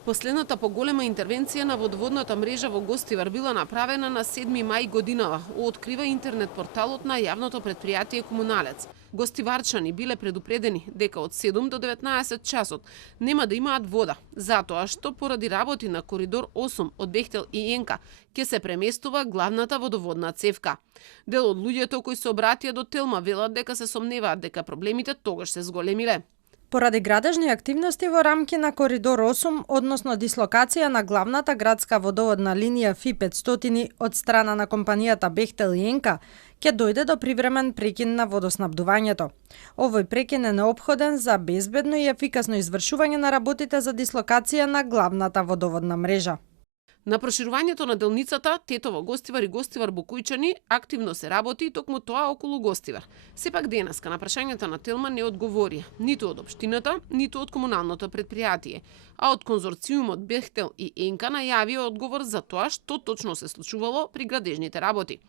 Последната поголема интервенција на водоводната мрежа во Гостивар била направена на 7 мај годинава, открива интернет порталот на јавното предпријатие Комуналец. Гостиварчани биле предупредени дека од 7 до 19 часот нема да имаат вода, затоа што поради работи на коридор 8 од Бехтел и Енка ќе се преместува главната водоводна цевка. Дел од луѓето кои се обратија до Телма велат дека се сомневаат дека проблемите тогаш се зголемиле. Поради градежни активности во рамки на коридор 8, односно дислокација на главната градска водоводна линија Фи-500 од страна на компанијата Бехтел и Енка, ќе дојде до привремен прекин на водоснабдувањето. Овој прекин е неопходен за безбедно и ефикасно извршување на работите за дислокација на главната водоводна мрежа. На проширувањето на делницата Тетово Гостивар и Гостивар Бокујчани активно се работи и токму тоа околу Гостивар. Сепак денеска на прашањата на Телма не одговорија ниту од општината, ниту од комуналното предпријатие, а од конзорциумот Бехтел и Енка најавија одговор за тоа што точно се случувало при градежните работи.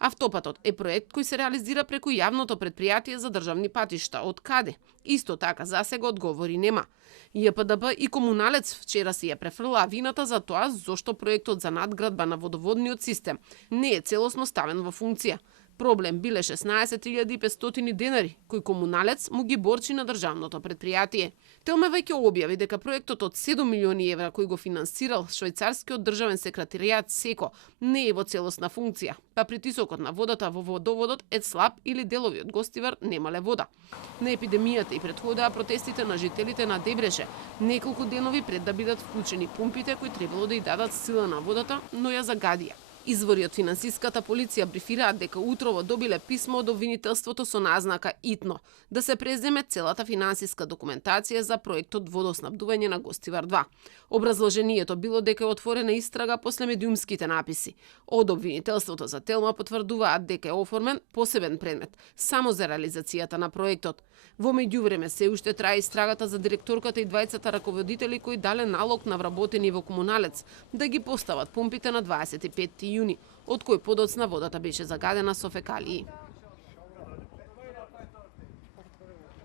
Автопатот е проект кој се реализира преку јавното предпријатие за државни патишта, од каде? Исто така засега одговори нема. ЈПДБ и Комуналец вчера си ја префрлаа вината за тоа зошто проектот за надградба на водоводниот систем не е целосно ставен во функција. Проблем биле 16.500 денари, кои Комуналец му ги борчи на државното предпријатие. Телма веќе објави дека проектот од 7 милиони евра кој го финансирал швајцарскиот државен секретаријат СЕКО не е во целосна функција, па притисокот на водата во водоводот е слаб или делови од Гостивар немале вода. На епидемијата и претходаа протестите на жителите на Дебреше, неколку денови пред да бидат вклучени пумпите кои требало да ја дадат сила на водата, но ја загадија. Извори од финансиската полиција брифираат дека утрово добиле писмо од обвинителството со назнака ИТНО да се преземе целата финансиска документација за проектот водоснабдување на Гостивар 2. Образложението било дека е отворена истрага после медиумските написи. Од обвинителството за Телма потврдуваат дека е оформен посебен предмет само за реализацијата на проектот. Во меѓувреме се уште трае истрагата за директорката и двајцата раководители кои дале налог на вработени во Комуналец да ги постават пумпите на 25 јуни, од кој подоцна водата беше загадена со фекалии.